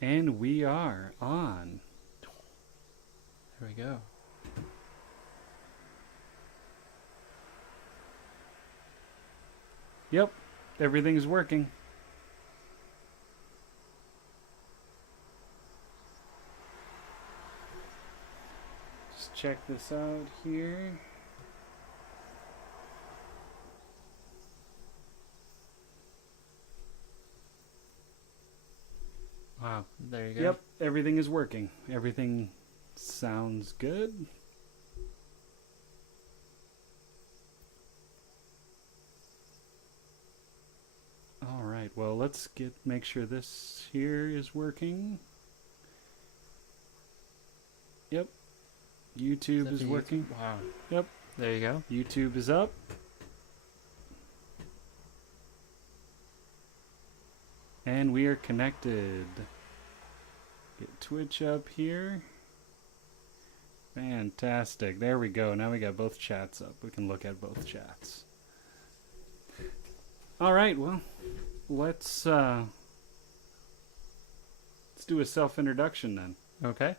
And we are on. There we go. Yep, everything's working. Just check this out here. Wow, there you go. Yep, everything is working. Everything sounds good. All right, well, let's make sure this here is working. Yep. YouTube is working. Wow. Yep. There you go. YouTube is up. And we are connected. Get Twitch up here. Fantastic. There we go. Now we got both chats up. We can look at both chats. All right, well, let's do a self-introduction then. Okay.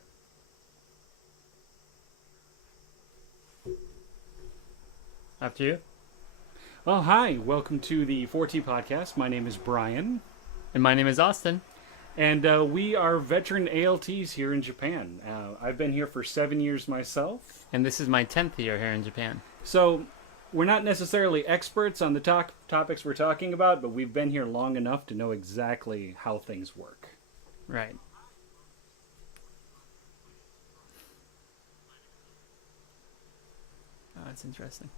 After you. Well, hi. Welcome to the 4T podcast. My name is Brian. And my name is Austin. And we are veteran ALTs here in Japan. I've been here for 7 years myself. And this is my 10th year here in Japan. So we're not necessarily experts on the topics we're talking about, but we've been here long enough to know exactly how things work. Right. Oh, that's interesting.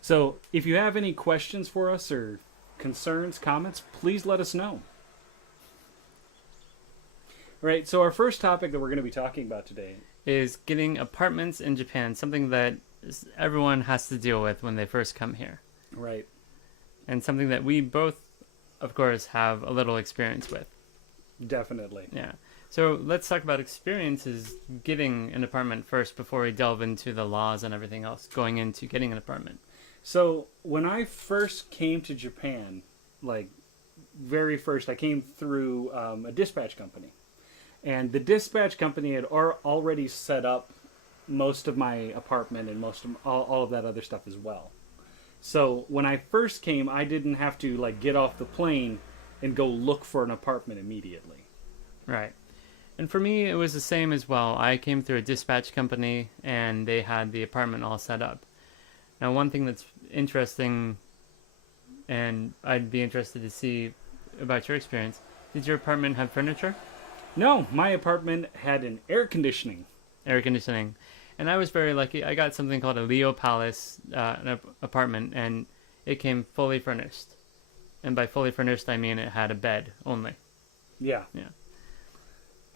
So if you have any questions for us or concerns, comments, please let us know. All right, so our first topic that we're going to be talking about today Is getting apartments in Japan, something that everyone has to deal with when they first come here. Right. And something that we both, of course, have a little experience with. Definitely. Yeah. So let's talk about experiences getting an apartment first before we delve into the laws and everything else going into getting an apartment. So when I first came to Japan, like very first, I came through a dispatch company. And the dispatch company had already set up most of my apartment and most of all of that other stuff as well. So when I first came, I didn't have to like get off the plane and go look for an apartment immediately. Right. And for me, it was the same as well. I came through a dispatch company and they had the apartment all set up. Now, one thing that's interesting, and I'd be interested to see about your experience, did your apartment have furniture? No, my apartment had an air conditioning. Air conditioning. And I was very lucky. I got something called a Leo Palace apartment, and it came fully furnished. And by fully furnished, I mean it had a bed only. Yeah. Yeah.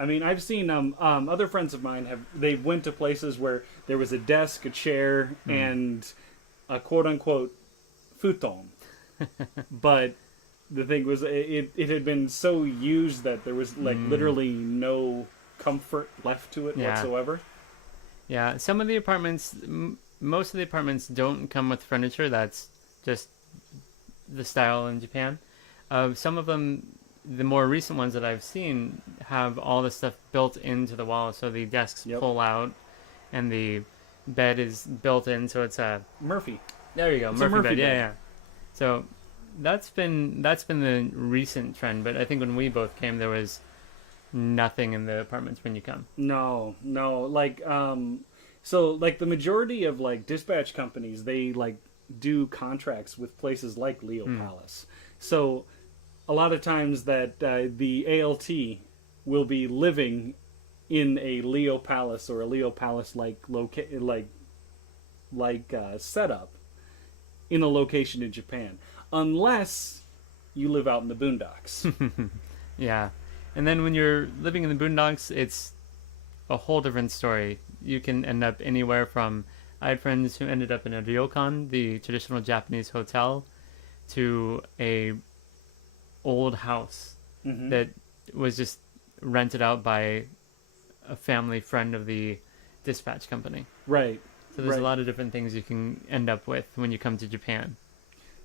I mean, I've seen other friends of mine they went to places where there was a desk, a chair, and a quote unquote futon. But the thing was, it had been so used that there was like literally no comfort left to it whatsoever. Yeah, some of the apartments, most of the apartments don't come with furniture. That's just the style in Japan. Some of them, the more recent ones that I've seen, have all the stuff built into the wall. So the desks pull out, and the bed is built in. So it's a Murphy. There you go, It's a Murphy bed. Yeah. So that's been the recent trend. But I think when we both came, there was nothing in the apartments when you come. No. Like, so like the majority of like dispatch companies, they like do contracts with places like Leo Palace. So a lot of times that the ALT will be living in a Leo Palace or a Leo Palace like setup in a location in Japan, unless you live out in the boondocks. Yeah. And then when you're living in the boondocks, it's a whole different story. You can end up anywhere from, I had friends who ended up in a ryokan, the traditional Japanese hotel, to a old house that was just rented out by a family friend of the dispatch company. Right. So there's a lot of different things you can end up with when you come to Japan.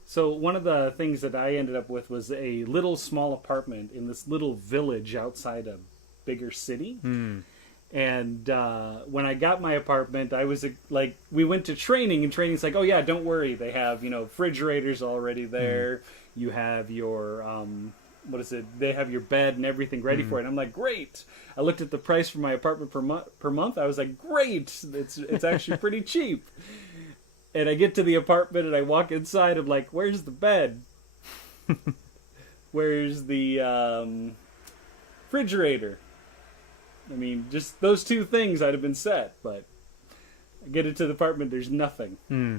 So one of the things that I ended up with was a little small apartment in this little village outside a bigger city. Hmm. And when I got my apartment, I was like, we went to training, and training's like, oh yeah, don't worry, they have refrigerators already there. You have your what is it? They have your bed and everything ready for it. And I'm like, great. I looked at the price for my apartment per month. I was like, great. It's actually pretty cheap. And I get to the apartment and I walk inside. I'm like, where's the bed? Where's the refrigerator? I mean, just those two things I'd have been set. But I get into the apartment, there's nothing. Hmm.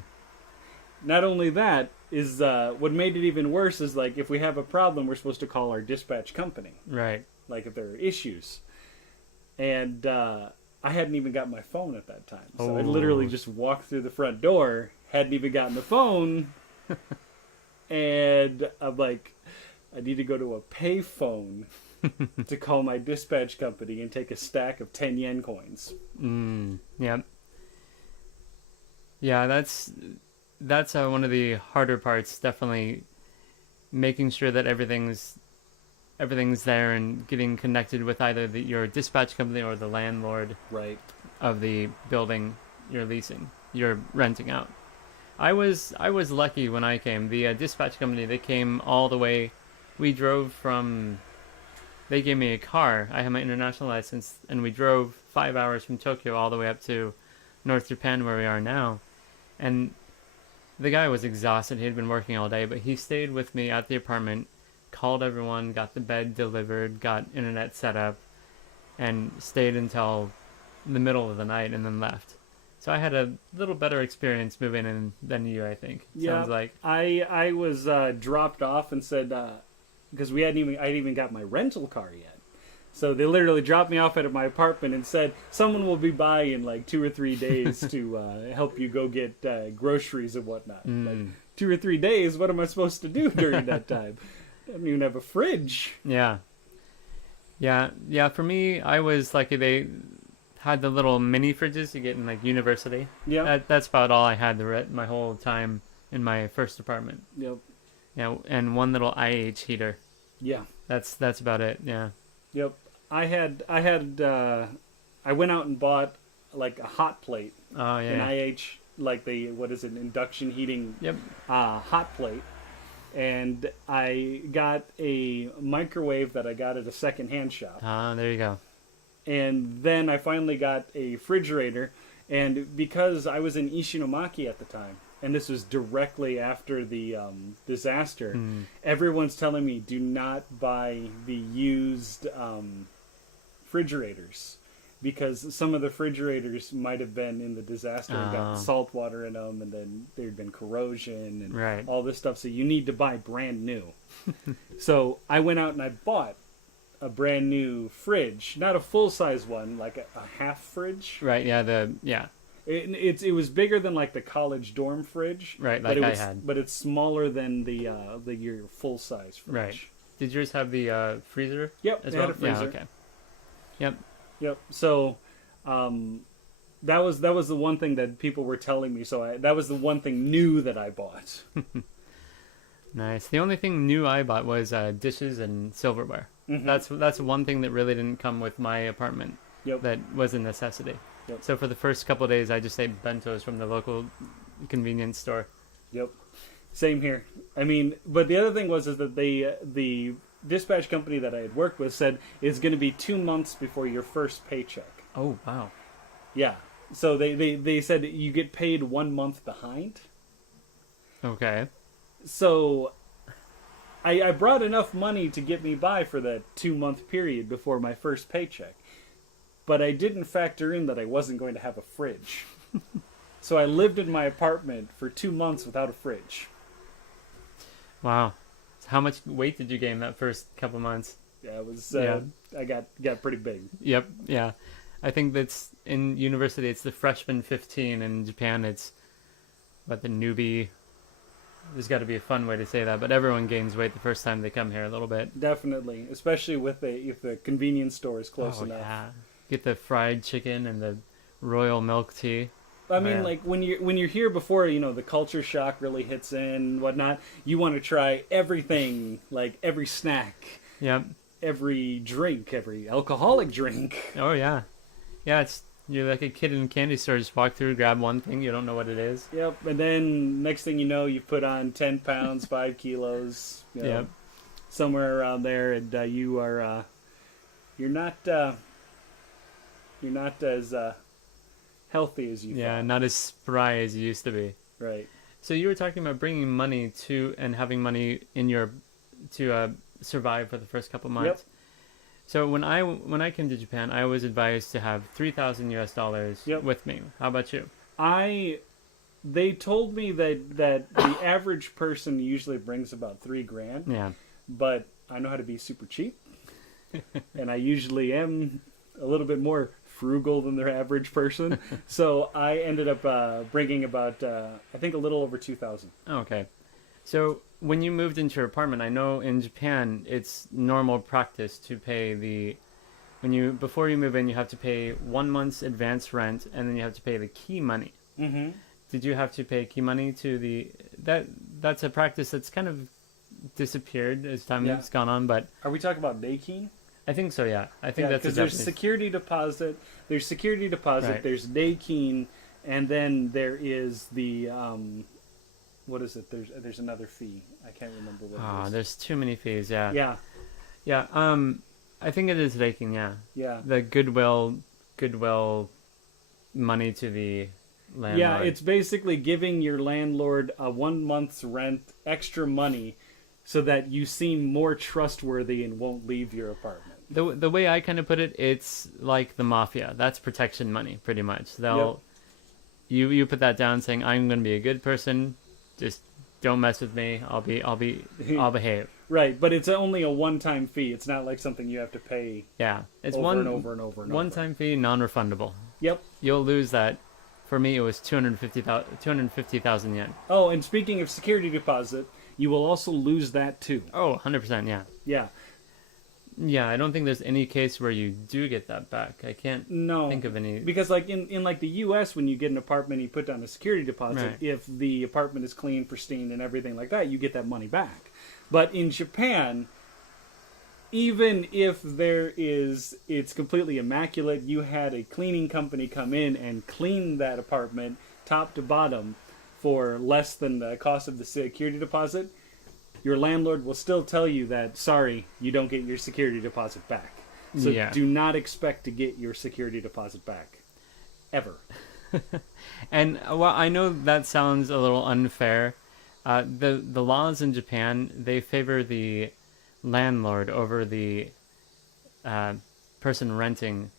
Not only that, is what made it even worse is like if we have a problem, we're supposed to call our dispatch company. Right. Like if there are issues. And I hadn't even got my phone at that time. So I Oh. literally just walked through the front door, hadn't even gotten the phone. And I'm like, I need to go to a pay phone to call my dispatch company and take a stack of 10 yen coins. Yep. Yeah, that's one of the harder parts. Definitely making sure that everything's there and getting connected with either your dispatch company or the landlord Right. of the building you're renting out. I was lucky when I came. The dispatch company, they came all the way. We drove from. They gave me a car. I had my international license, and we drove 5 hours from Tokyo all the way up to North Japan, where we are now. And the guy was exhausted. He had been working all day, but he stayed with me at the apartment, called everyone, got the bed delivered, got internet set up, and stayed until the middle of the night and then left. So I had a little better experience moving in than you, I think. Yeah. Sounds like. I was dropped off and said, because I hadn't even got my rental car yet. So they literally dropped me off at my apartment and said, someone will be by in like 2 or 3 days to help you go get groceries and whatnot. Like, 2 or 3 days, what am I supposed to do during that time? I don't even have a fridge. Yeah. For me, I was lucky. They had the little mini fridges you get in like university. Yeah. That's about all I had my whole time in my first apartment. Yep. Yeah, and one little IH heater. Yeah. That's about it. Yeah. Yep. I went out and bought like a hot plate. Oh An yeah. IH, like induction heating Yep. hot plate. And I got a microwave that I got at a secondhand shop. Ah, there you go. And then I finally got a refrigerator. And because I was in Ishinomaki at the time, and this was directly after the disaster, everyone's telling me do not buy the used refrigerators. Because some of the refrigerators might have been in the disaster and got salt water in them, and then there'd been corrosion and Right. all this stuff. So you need to buy brand new. So I went out and I bought a brand new fridge, not a full size one, like a half fridge. Right. Yeah. It was bigger than like the college dorm fridge, Right, but like I was, had. but it's smaller than your full size fridge. Right. Did yours have the freezer? Yep, As they well? had a freezer. Yeah. Okay. Yep. Yep. So, that was the one thing that people were telling me. So that was the one thing new that I bought. Nice. The only thing new I bought was dishes and silverware. Mhm. That's one thing that really didn't come with my apartment. Yep. That was a necessity. Yep. So for the first couple of days, I just ate bentos from the local convenience store. Yep. Same here. I mean, but the other thing is that the dispatch company that I had worked with said it's going to be 2 months before your first paycheck. Oh wow. Yeah. So they said you get paid 1 month behind. Okay. So I brought enough money to get me by for the 2-month period before my first paycheck. But I didn't factor in that I wasn't going to have a fridge. So I lived in my apartment for 2 months without a fridge. Wow. So how much weight did you gain that first couple months? Yeah, it was. Yeah. I got pretty big. Yep. Yeah. I think that's in university. It's the freshman 15. In Japan, it's the newbie. There's got to be a fun way to say that, but everyone gains weight the first time they come here a little bit. Definitely, especially if the convenience store is close enough. Yeah. Get the fried chicken and the royal milk tea. I mean, yeah. like when you're here before, the culture shock really hits in and whatnot. You want to try everything, like every snack, Yep. every drink, every alcoholic drink. Oh yeah. Yeah, you're like a kid in a candy store. Just walk through, grab one thing, you don't know what it is. Yep. And then next thing you know, you put on 10 pounds, 5 kilos, Yep. somewhere around there, and you are you're not as healthy as you Yeah, thought. not as spry as you used to be. Right. So you were talking about bringing money to and having money in your to survive for the first couple months. Yep. So when I came to Japan, I was advised to have 3,000 US dollars Yep. with me. How about you? They told me that the average person usually brings about 3 grand, Yeah. but I know how to be super cheap, and I usually am a little bit more frugal than their average person. So I ended up bringing about I think a little over 2,000. Okay. So when you moved into your apartment, I know in Japan it's normal practice to pay before you move in, you have to pay 1 month's advance rent, and then you have to pay the key money. Mm-hmm. Did you have to pay key money to that's a practice that's kind of disappeared as time Yeah. has gone on, but Are we talking about Daikeen? I think so, yeah. I think that's a because there's Japanese. security deposit. There's security deposit. Right. There's Daikeen, and then there is the what is it? There's another fee. I can't remember what it is. There's too many fees, yeah. Yeah, Yeah, I think it is Reikin, yeah. yeah, The goodwill money to the landlord. yeah. It's basically giving your landlord a 1 month's rent extra money, so that you seem more trustworthy and won't leave your apartment. The way I kind of put it, it's like the mafia. That's protection money, pretty much. You put that down saying, I'm going to be a good person, just don't mess with me. I'll behave. Right, but it's only a one-time fee. It's not like something you have to pay Yeah, it's over and over and over and over. one-time fee, non-refundable. Yep. You'll lose that. For me, it was 250,000 yen. Oh, and speaking of security deposit, you will also lose that too. Oh, 100%, yeah. Yeah. Yeah, I don't think there's any case where you do get that back. I can't No. think of any. Because like in like the US, when you get an apartment, you put down a security deposit. Right. If the apartment is clean, pristine, and everything like that, you get that money back. But in Japan, even if it's completely immaculate, you had a cleaning company come in and clean that apartment top to bottom for less than the cost of the security deposit, your landlord will still tell you that, sorry, you don't get your security deposit back. So Yeah. do not expect to get your security deposit back. Ever. And well, I know that sounds a little unfair. The laws in Japan, they favor the landlord over the person renting.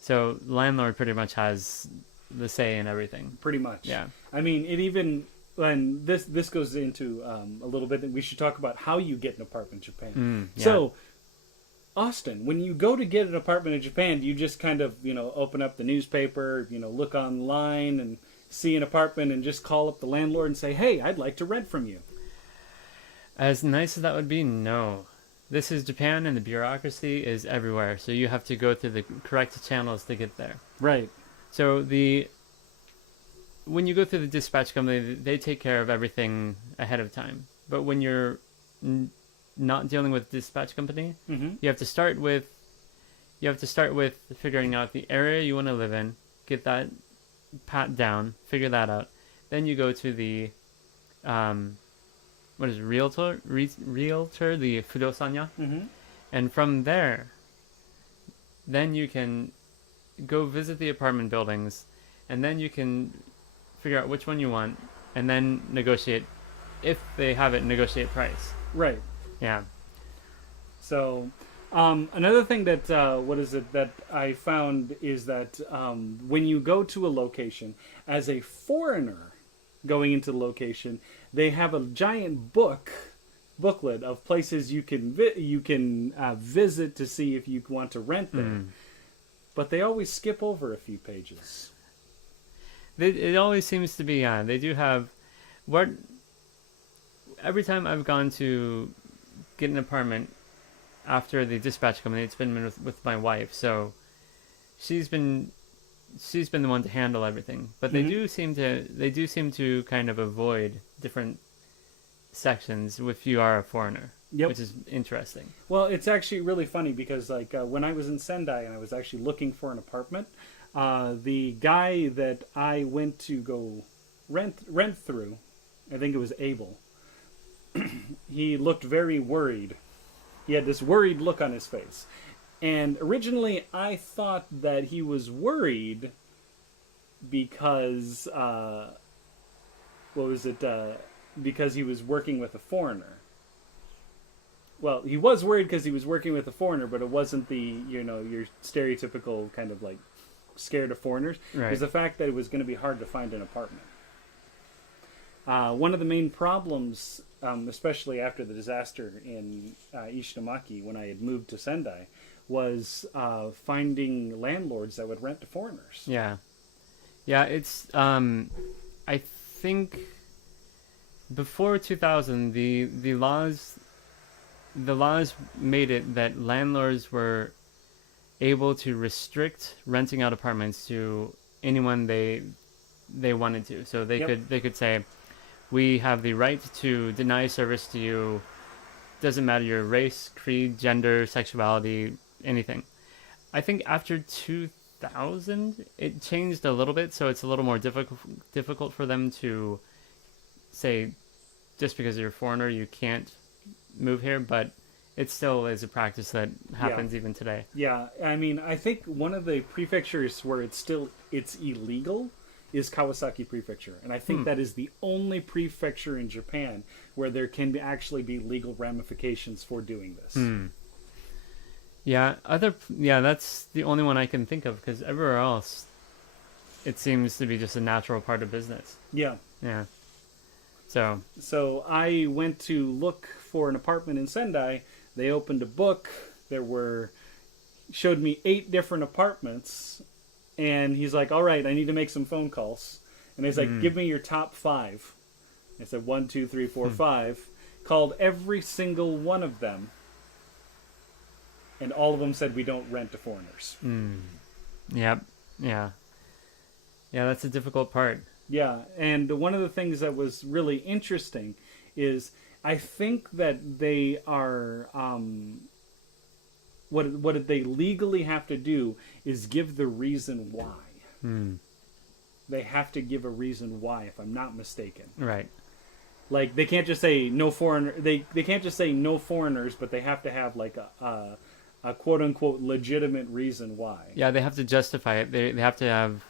So landlord pretty much has the say in everything. Pretty much. Yeah. I mean, it even... And this goes into a little bit that we should talk about how you get an apartment in Japan. Yeah. So, Austin, when you go to get an apartment in Japan, do you just kind of, open up the newspaper, look online and see an apartment and just call up the landlord and say, hey, I'd like to rent from you? As nice as that would be, no. This is Japan, and the bureaucracy is everywhere. So you have to go through the correct channels to get there. Right. So when you go through the dispatch company, they take care of everything ahead of time. But when you're not dealing with dispatch company, Mm-hmm. you have to start with figuring out the area you want to live in, get that pat down, figure that out. Then you go to the what is it, realtor, the fudosanya, Mm-hmm. and from there, then you can go visit the apartment buildings, and then you can figure out which one you want, and then negotiate, if they have it, negotiate price. Right. Yeah. So, another thing that that I found is that when you go to a location as a foreigner going into the location, they have a giant booklet of places you can visit to see if you want to rent there. But they always skip over a few pages. It always seems to be on. They do have every time I've gone to get an apartment after the dispatch company, it's been with my wife. So she's been she's been the one to handle everything. But they Mhm. do seem to kind of avoid different sections if you are a foreigner, Yep. which is interesting. Well, it's actually really funny because like when I was in Sendai and I was actually looking for an apartment, the guy that I went to go rent through, I think it was Abel. He looked very worried. He had this worried look on his face. And originally I thought that he was worried because what was it? Because he was working with a foreigner. Well, he was worried because he was working with a foreigner, but it wasn't the your stereotypical kind of like scared of foreigners. It Right. was the fact that it was going to be hard to find an apartment. One of the main problems, especially after the disaster in Ishinomaki when I had moved to Sendai, was finding landlords that would rent to foreigners. Yeah. Yeah, it's I think before 2000 the laws made it that landlords were able to restrict renting out apartments to anyone they wanted to. So Yep. they could say, we have the right to deny service to you. Doesn't matter your race, creed, gender, sexuality, anything. I think after 2000 it changed a little bit, so it's a little more difficult for them to say just because you're a foreigner you can't move here, but it still is a practice that happens even today. Yeah, I mean, I think one of the prefectures where it's illegal is Kawasaki Prefecture, and I think that is the only prefecture in Japan where there can actually be legal ramifications for doing this. Yeah, that's the only one I can think of because everywhere else it seems to be just a natural part of business. Yeah. Yeah. So, So I went to look for an apartment in Sendai. They opened a book. Showed me 8 different apartments, and he's like, "All right, I need to make some phone calls." And he's like, "Give me your top 5." I said 1, 2, 3, 4, 5. Called every single one of them, and all of them said we don't rent to foreigners. yep. Yeah. Yeah, that's a difficult part. Yeah, and one of the things that was really interesting is I think that they are what they legally have to do is give the reason why. They have to give a reason why, if I'm not mistaken. Right. Like they can't just say no foreigner. They can't just say no foreigners, but they have to have like a quote unquote legitimate reason why. Yeah, they have to justify it. They have to have.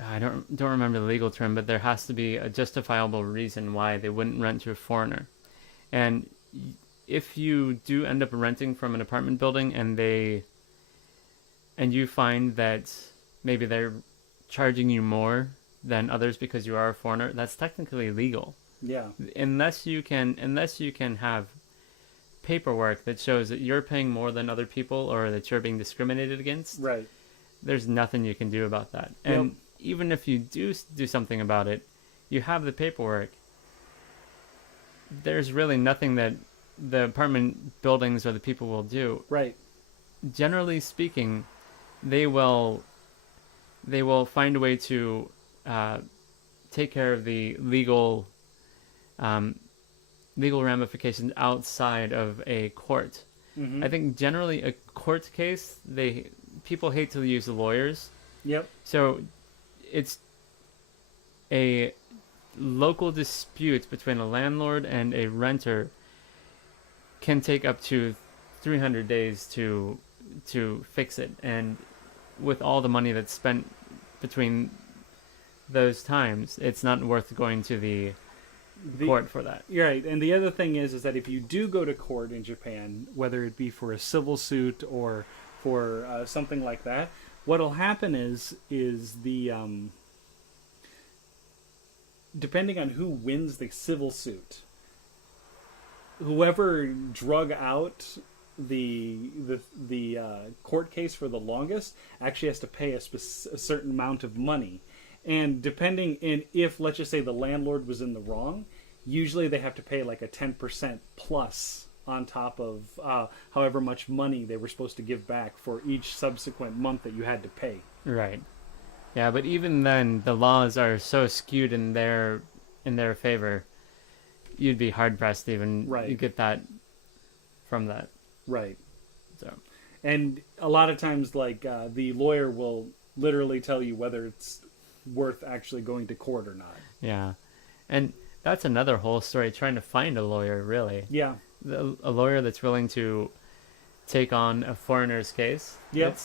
I don't remember the legal term, but there has to be a justifiable reason why they wouldn't rent to a foreigner. And if you do end up renting from an apartment building and you find that maybe they're charging you more than others because you are a foreigner, that's technically illegal. Yeah. Unless you can have paperwork that shows that you're paying more than other people or that you're being discriminated against, Right. there's nothing you can do about that. And even if you do something about it, you have the paperwork. There's really nothing that the apartment buildings or the people will do. Right. Generally speaking, they will find a way to take care of the legal ramifications outside of a court. Mm-hmm. I think generally a court case, people hate to use lawyers. Yep. So it's a local dispute between a landlord and a renter can take up to 300 days to fix it, and with all the money that's spent between those times, it's not worth going to the court for that. Right, and the other thing is that if you do go to court in Japan, whether it be for a civil suit or for something like that, what'll happen is the depending on who wins the civil suit, whoever drug out the court case for the longest actually has to pay a certain amount of money. And depending in if, let's just say, the landlord was in the wrong, usually they have to pay like a 10% plus on top of however much money they were supposed to give back for each subsequent month that you had to pay. Right. Yeah, but even then, the laws are so skewed in their favor. You'd be hard pressed to even Right. you get that from that. Right. So And a lot of times, like, the lawyer will literally tell you whether it's worth actually going to court or not. yeah, and that's another whole story. Trying to find a lawyer, really, Yeah. a lawyer that's willing to take on a foreigner's case. Yep.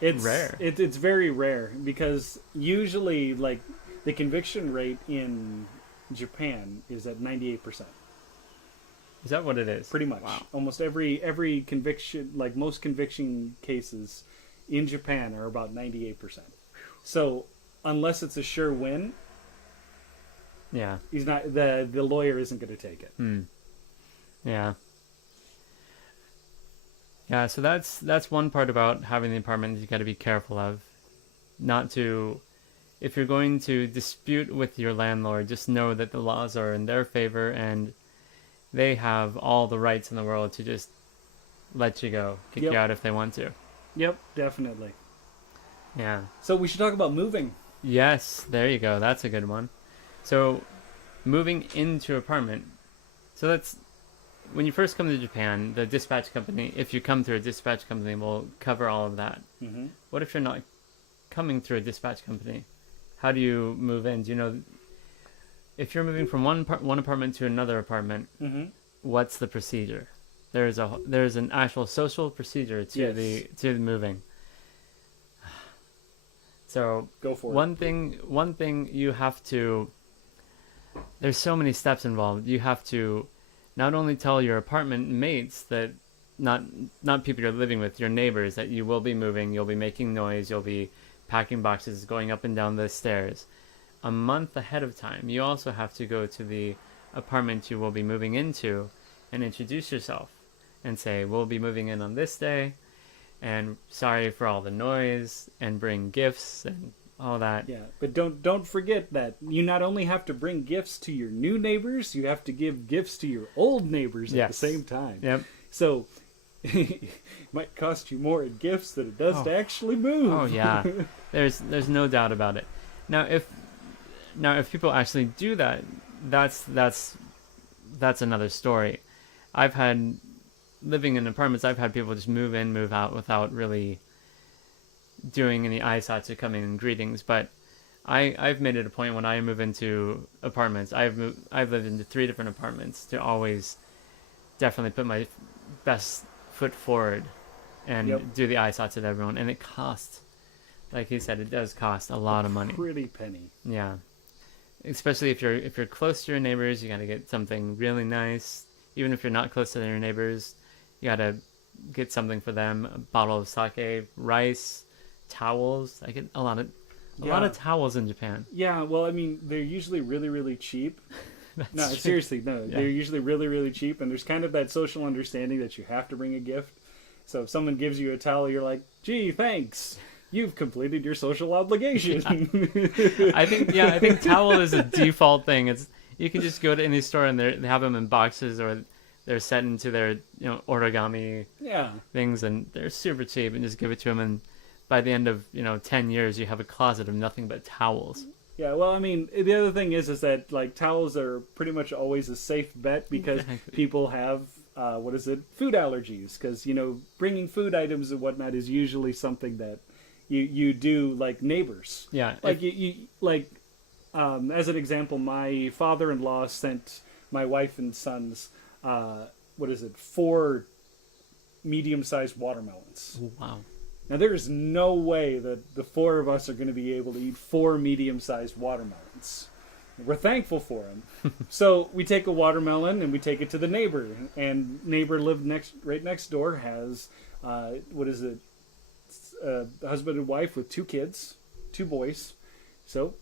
It's rare. It's very rare because usually, like, the conviction rate in Japan is at 98%. Is that what it is? Pretty much. Wow. Almost every conviction, like most conviction cases in Japan, are about 98%. So unless it's a sure win, Yeah. he's not the lawyer isn't going to take it. Yeah. Yeah, so that's one part about having the apartment you got to be careful of. Not to, if you're going to dispute with your landlord, just know that the laws are in their favor and they have all the rights in the world to just let you go, kick Yep. you out if they want to. Yep, definitely. Yeah. So we should talk about moving. Yes, there you go. That's a good one. So, moving into apartment. So that's when you first come to Japan, the dispatch company, if you come through a dispatch company, will cover all of that. Mm-hmm. What if you're not coming through a dispatch company? How do you move in? Do you know if you're moving from one apartment to another apartment? Mm-hmm. What's the procedure? There's an actual social procedure to Yes. the moving. So Go for it. one thing you have to. There's so many steps involved. You have to not only tell your apartment mates that not people you're living with, your neighbors, that you will be moving, you'll be making noise, you'll be packing boxes, going up and down the stairs. A month ahead of time, you also have to go to the apartment you will be moving into and introduce yourself and say, we'll be moving in on this day, and sorry for all the noise, and bring gifts and all that. Yeah, but don't forget that you not only have to bring gifts to your new neighbors, you have to give gifts to your old neighbors at Yes. the same time. Yep. So it might cost you more in gifts than it does to actually move. Oh yeah, there's no doubt about it. Now if people actually do that, that's another story. I've had living in apartments. I've had people just move in, move out without really doing any eyeshots or coming in greetings. But I've made it a point when I move into apartments. I've lived into 3 different apartments to always definitely put my best foot forward and Yep. do the eyeshots at everyone. And it costs, like he said, it does cost a lot of money. Pretty penny. Yeah, especially if you're close to your neighbors, you gotta get something really nice. Even if you're not close to your neighbors, you gotta get something for them: a bottle of sake, rice, towels. I get a lot of Yeah. towels in Japan. Yeah, well, I mean, they're usually really, really cheap. No, true. seriously, no. Yeah. They're usually really, really cheap, and there's kind of that social understanding that you have to bring a gift. So if someone gives you a towel, you're like, gee, thanks. You've completed your social obligation. I think towel is a default thing. It's you can just go to any store and they have them in boxes or they're set into their origami Yeah. things and they're super cheap and just give it to them and by the end of 10 years you have a closet of nothing but towels. Yeah, well, I mean, the other thing is that, like, towels are pretty much always a safe bet because Exactly. people have, food allergies. Because, bringing food items and whatnot is usually something that you do, like, neighbors. Yeah, Like, as an example, my father-in-law sent my wife and sons, 4 medium-sized watermelons. wow. Now, there is no way that the 4 of us are going to be able to eat 4 medium-sized watermelons. We're thankful for them. So we take a watermelon and we take it to the neighbor. And neighbor lived right next door, has, a husband and wife with 2 kids, 2 boys. So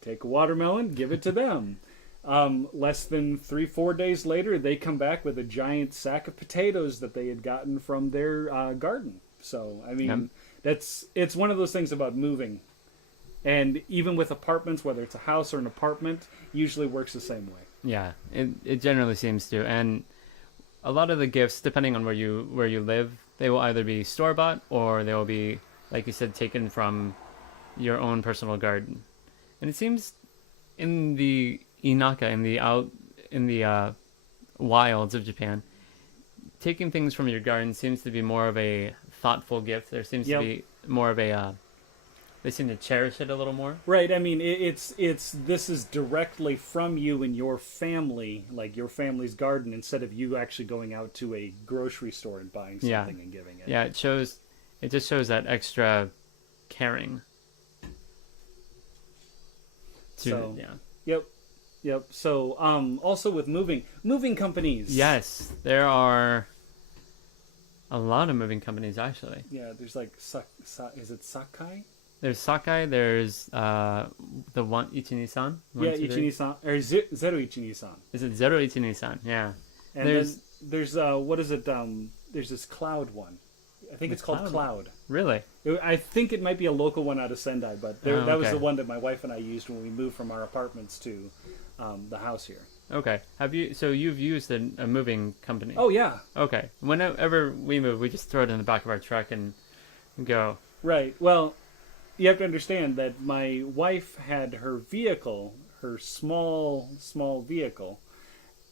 take a watermelon, give it to them. Less than 3-4 days later, they come back with a giant sack of potatoes that they had gotten from their garden. So, I mean, it's one of those things about moving. And even with apartments, whether it's a house or an apartment, usually works the same way. Yeah, it generally seems to. And a lot of the gifts, depending on where you live, they will either be store bought or they will be, like you said, taken from your own personal garden. And it seems in the Inaka, in the wilds of Japan, taking things from your garden seems to be more of a thoughtful gift. There seems to Yep. be more of a they seem to cherish it a little more. Right. I mean, it's this is directly from you and your family, like your family's garden, instead of you actually going out to a grocery store and buying Yeah. something and giving it. Yeah, it just shows that extra caring. So- Yeah. Yep. Yep. So, also with moving companies. Yes, there are a lot of moving companies actually. Yeah. There's like is it Sakai? There's Sakai. There's the one Ichini-san. Yeah, Ichini-san or Zero Ichini-san. Is it Zero Ichini-san? Yeah. And There's- then there's what is it? There's this Cloud one. I think The it's called Cloud? Cloud. Really? I think it might be a local one out of Sendai, but Oh, that was okay. the one that my wife and I used when we moved from our apartments to the house here. Okay. Have you? So you've used a moving company? Oh yeah, Okay. Whenever we move, we just throw it in the back of our truck and go. right. Well, you have to understand that my wife had her vehicle, her small vehicle,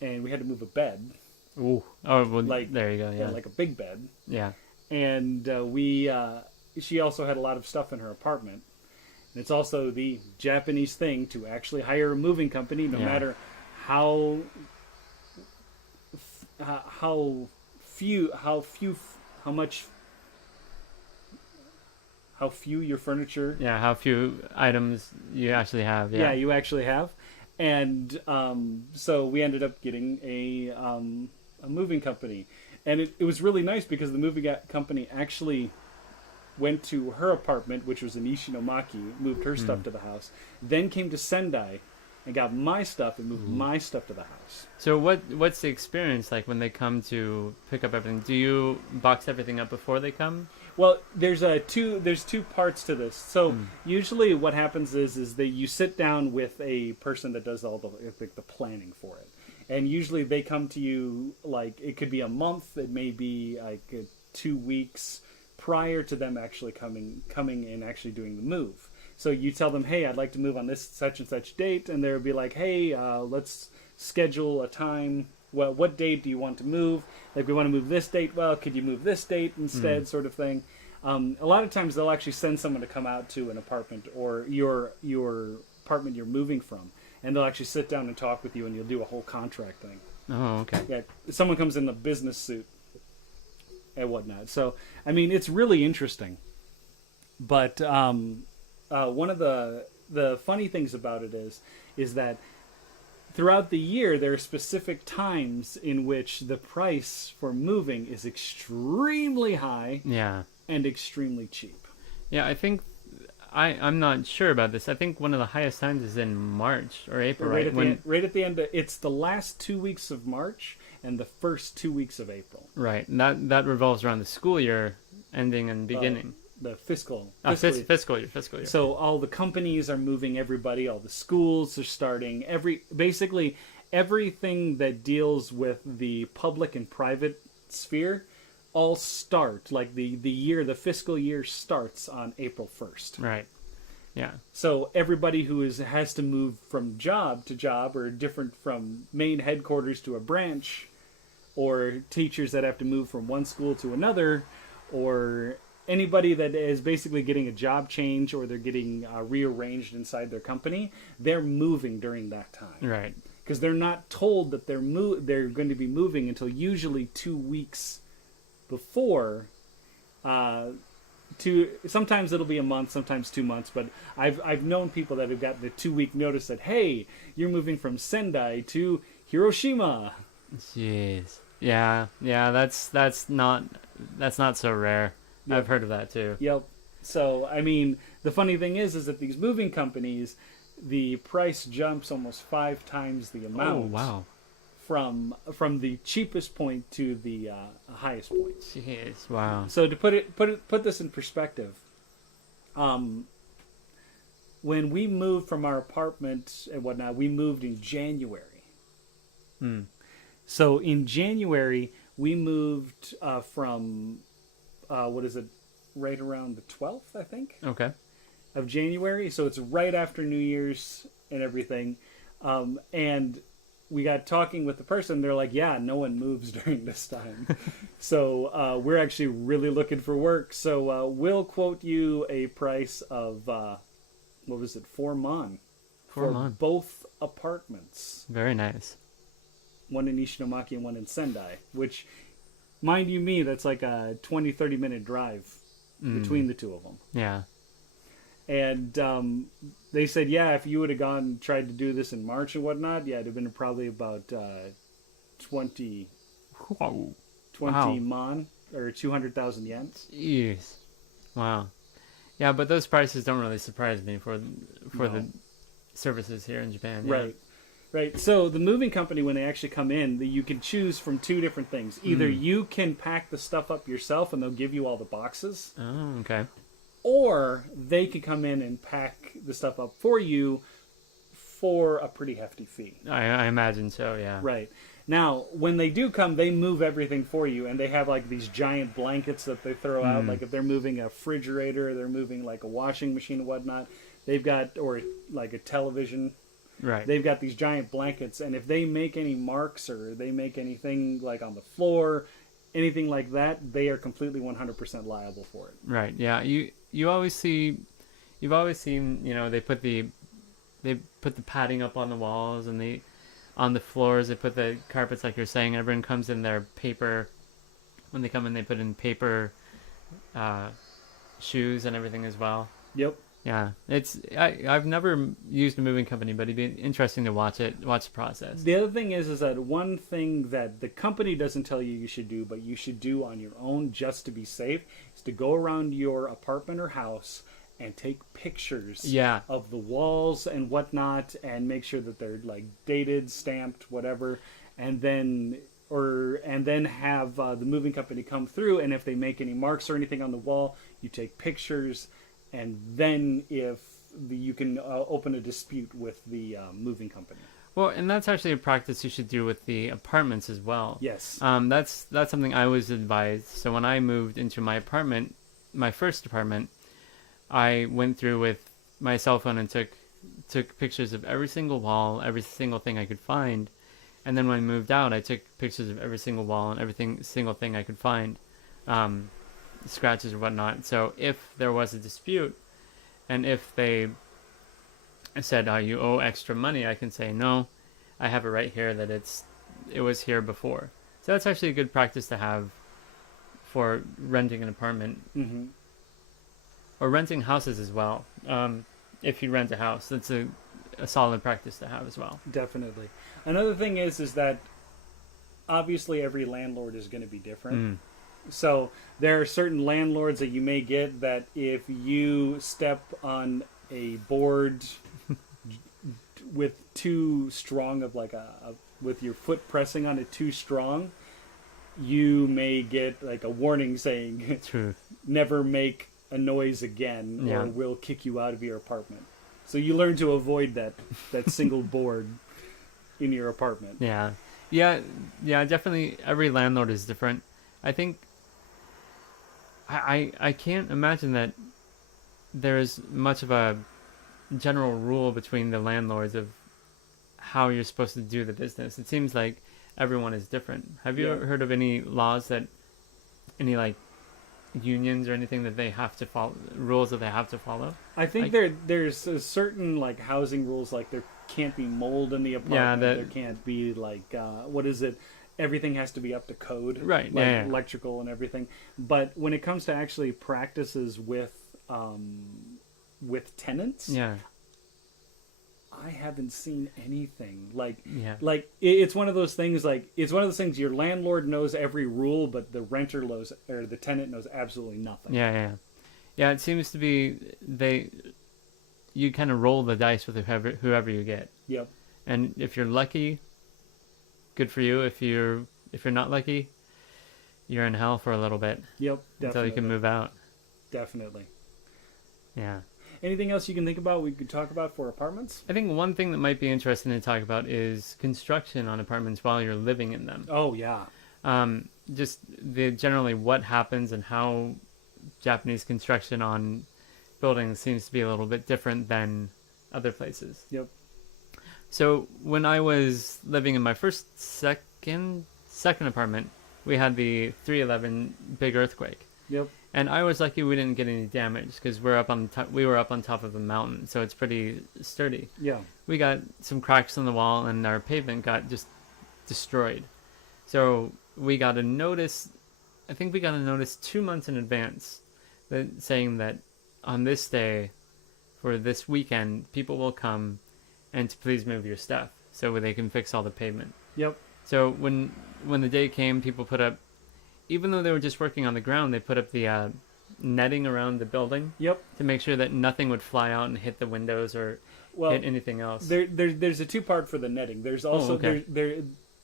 and we had to move a bed, Ooh. Oh, well, Like- there you go. Yeah. like a big bed, Yeah. and she also had a lot of stuff in her apartment. And it's also the Japanese thing to actually hire a moving company, no Yeah. matter how how few your furniture Yeah. How few items you actually have? yeah Yeah. you actually have. And so we ended up getting a moving company, and it was really nice because the moving company actually went to her apartment, which was in Ishinomaki, moved her stuff to the house, then came to Sendai and got my stuff and moved my stuff to the house. So what's the experience like when they come to pick up everything? Do you box everything up before they come? Well, there's two parts to this. So usually what happens is that you sit down with a person that does all the planning for it, and usually they come to you, like it could be a month, it may be like 2 weeks prior to them actually coming and actually doing the move. So you tell them, hey, I'd like to move on this such and such date, and they'll be like, hey, let's schedule a time. Well, what date do you want to move? Like, we want to move this date. Well, could you move this date instead, sort of thing. A lot of times they'll actually send someone to come out to an apartment or your apartment you're moving from, and they'll actually sit down and talk with you, and you'll do a whole contract thing. Oh, okay. Yeah, someone comes in a business suit and whatnot. So, I mean, it's really interesting. But one of the funny things about it is that throughout the year there are specific times in which the price for moving is extremely high Yeah. and extremely cheap. Yeah, I think I'm not sure about this. I think one of the highest times is in March or April, right? Right at the end, it's the last 2 weeks of March and the first 2 weeks of April. Right. And that revolves around the school year ending and beginning. The fiscal year. Fiscal year. So all the companies are moving everybody, all the schools are starting, basically everything that deals with the public and private sphere all start, like the fiscal year starts on April 1st. Right. Yeah. So everybody who has to move from job to job, or different from main headquarters to a branch, or teachers that have to move from one school to another, or anybody that is basically getting a job change, or they're getting rearranged inside their company, they're moving during that time. Right. Because they're not told that they're going to be moving until usually 2 weeks before. Sometimes it'll be a month, sometimes 2 months, but I've known people that have gotten a 2 week notice that, hey, you're moving from Sendai to Hiroshima. Jeez. Yeah. Yeah. That's not so rare. Yep. I've heard of that too. Yep. So, I mean, the funny thing is that these moving companies, the price jumps almost 5 times the amount. Oh wow. From the cheapest point to the highest point. Jeez. Wow. So to put this in perspective, when we moved from our apartment and whatnot, we moved in January. Hmm. So in January, We moved from what is it? Right around the 12th, I think, Okay. of January. So it's right after New Year's and everything. And we got talking with the person. They're like, "Yeah, no one moves during this time." So we're actually really looking for work. So we'll quote you a price of what was it, 4 mon For for Mon. both apartments, Very nice. one in Ishinomaki and one in Sendai. Which, mind you, that's like a 20-30 minute drive between the two of them. Yeah. And they said, yeah, if you would have gone and tried to do this in March and whatnot, yeah, it'd have been probably about 20 Wow. 20 Wow. mon, or 200,000 yen. Jeez. Wow. Yeah, but those prices don't really surprise me for No. the services here in Japan. Yeah. Right. Right. So the moving company, when they actually come in, you can choose from two different things. Either you can pack the stuff up yourself and they'll give you all the boxes, Oh, okay. or they could come in and pack the stuff up for you for a pretty hefty fee. I imagine so, yeah. Right. Now, when they do come, they move everything for you, and they have like these giant blankets that they throw out. Like if they're moving a refrigerator, they're moving like a washing machine and whatnot. They've got, or like a television. Right. They've got these giant blankets, and if they make any marks or they make anything like on the floor, anything like that, they are completely 100% liable for it. Right. Yeah. You've always seen, they put the padding up on the walls and on the floors they put the carpets, like you're saying. Everyone comes in their paper. When they come in, they put in paper shoes and everything as well. Yep. Yeah, I've never used a moving company, but it'd be interesting to watch the process. The other thing is that one thing that the company doesn't tell you should do, but you should do on your own just to be safe, is to go around your apartment or house and take pictures Yeah. of the walls and whatnot, and make sure that they're like dated, stamped, whatever, and then have the moving company come through, and if they make any marks or anything on the wall, you take pictures. And then you can open a dispute with the moving company. Well, and that's actually a practice you should do with the apartments as well. Yes. That's something I was advised. So when I moved into my apartment, my first apartment, I went through with my cell phone and took pictures of every single wall, every single thing I could find. And then when I moved out, I took pictures of every single wall and single thing I could find. Scratches or whatnot. So if there was a dispute, and if they said, you owe extra money, I can say, no, I have it right here that it was here before. So that's actually a good practice to have for renting an apartment. Mm-hmm. Or renting houses as well. If you rent a house, that's a solid practice to have as well. Definitely. Another thing is that obviously every landlord is going to be different. So there are certain landlords that you may get that if you step on a board with too strong of like with your foot pressing on it too strong, you may get like a warning saying, True. never make a noise again, Yeah. or we'll kick you out of your apartment. So you learn to avoid that single board in your apartment. Yeah. Definitely. Every landlord is different. I think. I can't imagine that there's much of a general rule between the landlords of how you're supposed to do the business. It seems like everyone is different. Have you Yeah. ever heard of any laws any like unions or anything that they have to follow, rules that they have to follow? I think there's a certain like housing rules, like there can't be mold in the apartment. There can't be like what is it? Everything has to be up to code, Right? Like Yeah. electrical and everything. But when it comes to actually practices with tenants, Yeah. I haven't seen anything like. Yeah. Like it's one of those things. Like it's one of those things. Your landlord knows every rule, but the renter knows, or the tenant knows absolutely nothing. Yeah. It seems to be you kind of roll the dice with whoever you get, Yep. and if you're lucky, good for you. If you're not lucky, you're in hell for a little bit Yep. Definitely. until you can move out. Definitely. Yeah. Anything else you can think about we could talk about for apartments? I think one thing that might be interesting to talk about is construction on apartments while you're living in them. Oh yeah. Just the generally what happens and how Japanese construction on buildings seems to be a little bit different than other places. Yep. So when I was living in my second apartment, we had the 311 big earthquake, Yep. and I was lucky we didn't get any damage because we were up on top of a mountain, so it's pretty sturdy. Yeah. We got some cracks in the wall, and our pavement got just destroyed. So we got a notice. I think we got a notice 2 months in advance saying that on this day, for this weekend, people will come and to please move your stuff so they can fix all the pavement. Yep. So when the day came, people put up, even though they were just working on the ground, they put up the netting around the building Yep. to make sure that nothing would fly out and hit the windows or hit anything else. There's a two-part for the netting. There's also okay.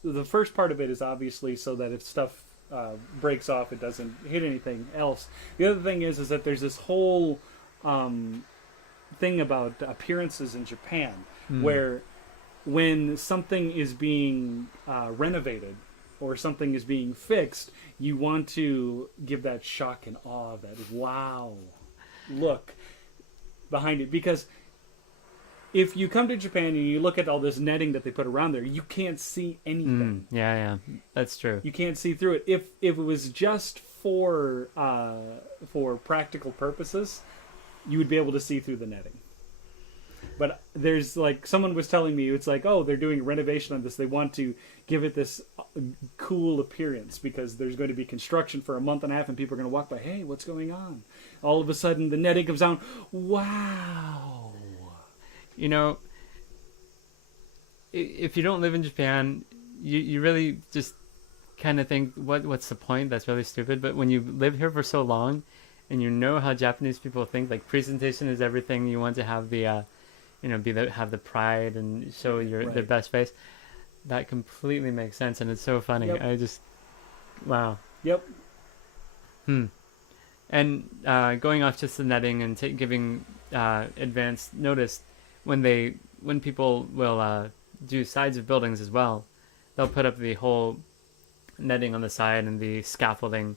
The first part of it is obviously so that if stuff breaks off, it doesn't hit anything else. The other thing is that there's this whole thing about appearances in Japan, where when something is being renovated or something is being fixed, you want to give that shock and awe, that wow look behind it. Because if you come to Japan and you look at all this netting that they put around there, you can't see anything. Yeah, that's true. You can't see through it. If it was just for practical purposes, you would be able to see through the netting. But there's like, someone was telling me, it's like, oh, they're doing a renovation on this. They want to give it this cool appearance because there's going to be construction for a month and a half and people are going to walk by, hey, what's going on? All of a sudden the netting comes down. Wow. You know, if you don't live in Japan, you really just kind of think, what's the point? That's really stupid. But when you live here for so long and you know how Japanese people think, like presentation is everything, you want to have the have the pride and show their best face. That completely makes sense, and it's so funny. Yep. Wow. Yep. And going off just the netting and giving advance notice, when people will do sides of buildings as well, they'll put up the whole netting on the side and the scaffolding.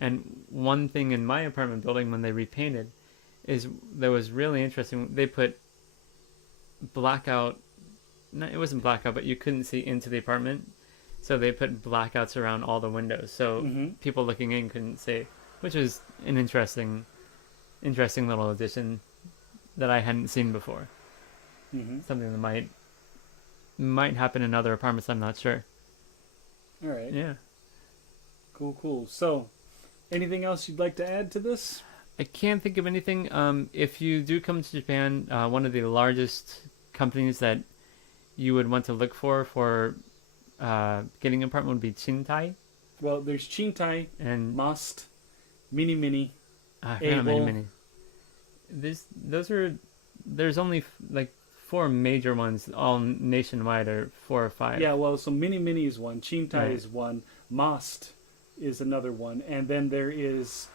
And one thing in my apartment building when they repainted is that was really interesting. They put blackout. No, it wasn't blackout, but you couldn't see into the apartment, so they put blackouts around all the windows, so people looking in couldn't see, which was an interesting little addition that I hadn't seen before. Something that might happen in other apartments. I'm not sure. All right. Yeah. Cool. So, anything else you'd like to add to this? I can't think of anything. If you do come to Japan, one of the largest companies that you would want to look for getting an apartment would be Chintai. Well, there's Chintai and Must, Mini. Mini. There's only like 4 major ones, all nationwide, or 4 or 5. Yeah, well, so Mini is one, Chintai is one, Must is another one, and then there is,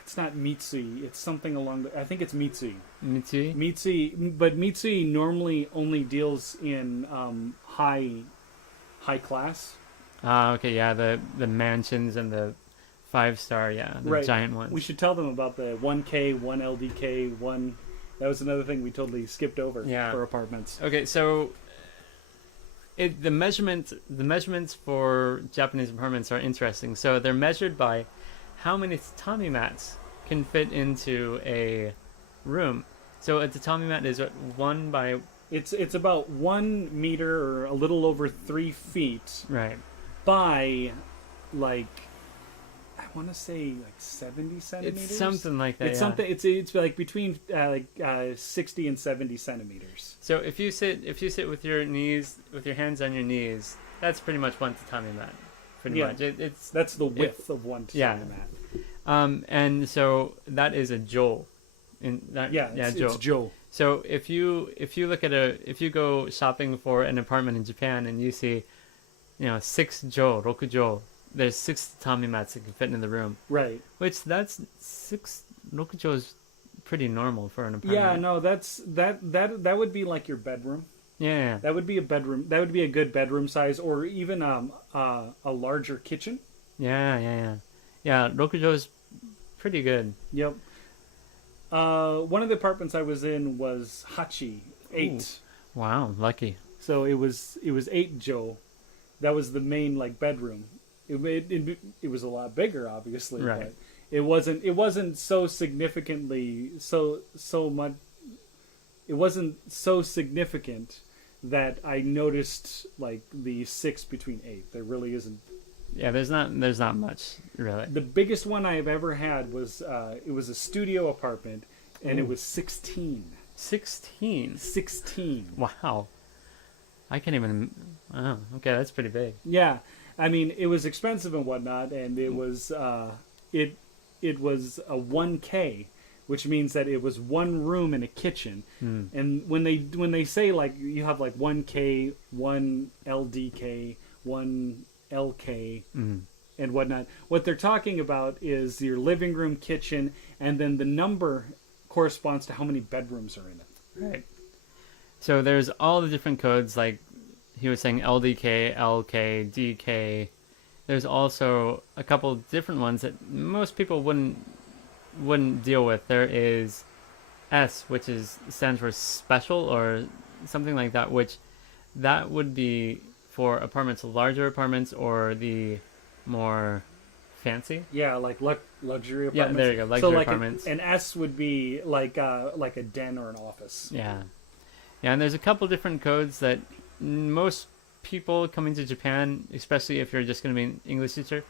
it's not Mitsui, it's something along I think it's Mitsui. Mitsui, but Mitsui normally only deals in high class. Okay, yeah, the mansions and the 5-star, the giant ones. We should tell them about the 1K, 1 LDK, 1. That was another thing we totally skipped over for apartments. Okay, so the measurements for Japanese apartments are interesting. So they're measured by how many tatami mats can fit into a room. So a tatami mat is one by... It's about 1 meter or a little over 3 feet. Right. By, like, I want to say like 70 centimeters. It's something like that. It's something. It's like between 60 and 70 centimeters. So if you sit with your hands on your knees, that's pretty much one tatami mat. Pretty much. That's the width of one tatami mat. And so that is a joule. It's joule. So if you look at if you go shopping for an apartment in Japan and you see, 6 joule, roku joule, there's 6 tatami mats that can fit in the room. Right. Which that's 6 roku joule is pretty normal for an apartment. Yeah, no, that would be like your bedroom. Yeah, That would be a bedroom. That would be a good bedroom size, or even a larger kitchen. yeah. Rokujo's pretty good. Yep. One of the apartments I was in was Hachi 8. Wow, lucky. So it was 8 Joe. That was the main like bedroom. It was a lot bigger, obviously, Right. but it wasn't so significantly so much. It wasn't so significant that I noticed like the 6 between 8. There really isn't. Yeah, there's not much really. The biggest one I've ever had was it was a studio apartment, and it Ooh. was 16. 16. 16. Wow. I can't even. Oh, okay, that's pretty big. Yeah, I mean it was expensive and whatnot, and it was it was a 1K, which means that it was one room and a kitchen. Hmm. And when they say like you have like 1K, 1 LDK, 1 LK, Mm. and whatnot, what they're talking about is your living room, kitchen, and then the number corresponds to how many bedrooms are in it. Right. So there's all the different codes, like he was saying LDK, LK, DK. There's also a couple different ones that most people wouldn't deal with. There is S, which stands for special or something like that, which that would be for apartments, larger apartments, or the more fancy. Yeah, like luxury Yeah, apartments. there you go, luxury so like apartments. An S would be like a den or an office. Yeah. Yeah, and there's a couple different codes that most people coming to Japan, especially if you're just going to be an English teacher,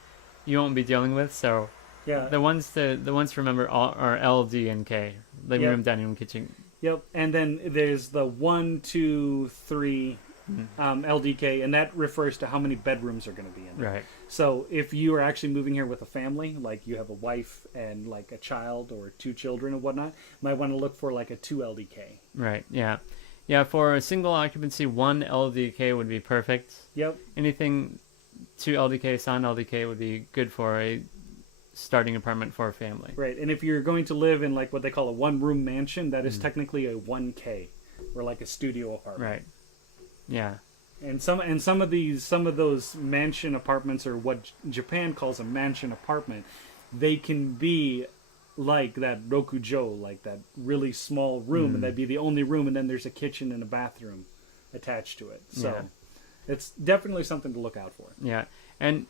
you won't be dealing with. So Yeah. the ones to remember are L, D, and K. Living Yep. room, dining room, kitchen. Yep. And then there's the 1, 2, 3 LDK, and that refers to how many bedrooms are going to be in it. Right. So if you are actually moving here with a family, like you have a wife and like a child or 2 children and whatnot, you might want to look for like a 2 LDK. Right. Yeah. Yeah. For a single occupancy, 1 LDK would be perfect. Yep. Anything 2 LDK, San LDK would be good for a starting apartment for a family. Right. And if you're going to live in like what they call a 1-room mansion, that is technically a 1K, or like a studio apartment. Right. Yeah. And some of those mansion apartments, or what Japan calls a mansion apartment, they can be like that rokujo, like that really small room, and that'd be the only room, and then there's a kitchen and a bathroom attached to it. So Yeah. it's definitely something to look out for. Yeah. And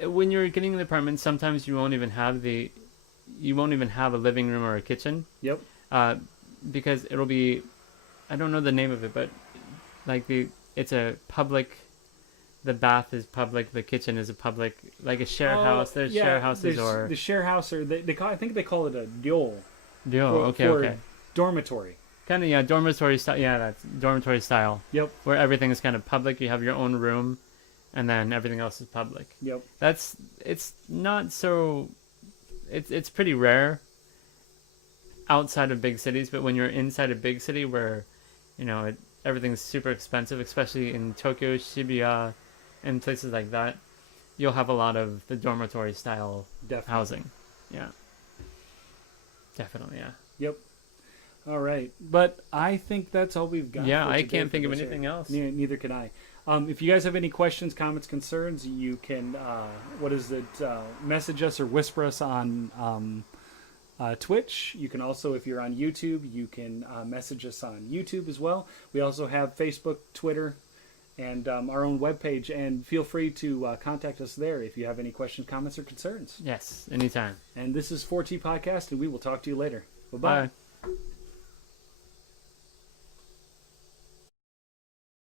when you're getting an apartment, sometimes you won't even have a living room or a kitchen, Yep. because it'll be, I don't know the name of it, but like it's a public. The bath is public. The kitchen is a public, like a share house. There's share houses the share house, or they call, I think they call it a ryo. okay. Dormitory. Kind of, yeah, dormitory style. Yeah, that's dormitory style. Yep. Where everything is kind of public. You have your own room, and then everything else is public. Yep. It's not so. It's pretty rare outside of big cities, but when you're inside a big city where, everything's super expensive, especially in Tokyo, Shibuya, and places like that, you'll have a lot of the dormitory style Definitely. housing. Yeah. Definitely, yeah. Yep. All right, but I think that's all we've got. Yeah, for I today can't for think of this anything area. else. Neither can I. If you guys have any questions, comments, concerns, you can message us or whisper us on Twitch. You can also, if you're on YouTube, you can message us on YouTube as well. We also have Facebook, Twitter, and our own webpage. And feel free to contact us there if you have any questions, comments, or concerns. Yes, anytime. And this is 4T Podcast, and we will talk to you later. Bye-bye. Bye.